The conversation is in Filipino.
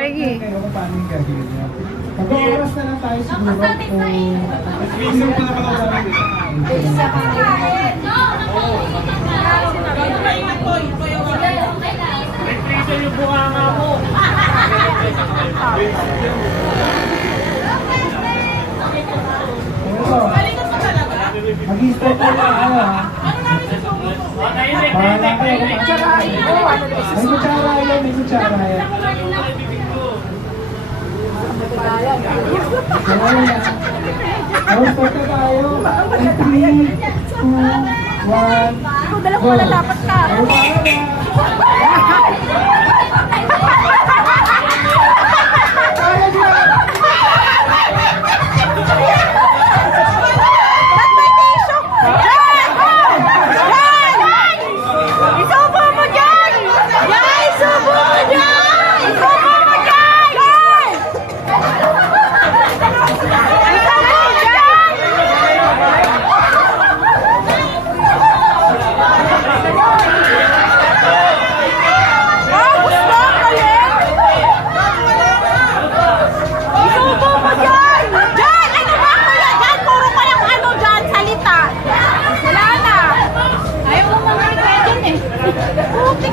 Jollibee. Kayo kung paano yung gagawin niya. Pag-oras na lang tayo siguro kung isip ko na pag-oras Electrician yung bunganga mo. mag-i-start na lang kayo ha. Bahala kayo. May kutsara yan, may kutsara yan. Start na tayo. 3, 2, 1, Ikaw dala ko wala dapat ka. go!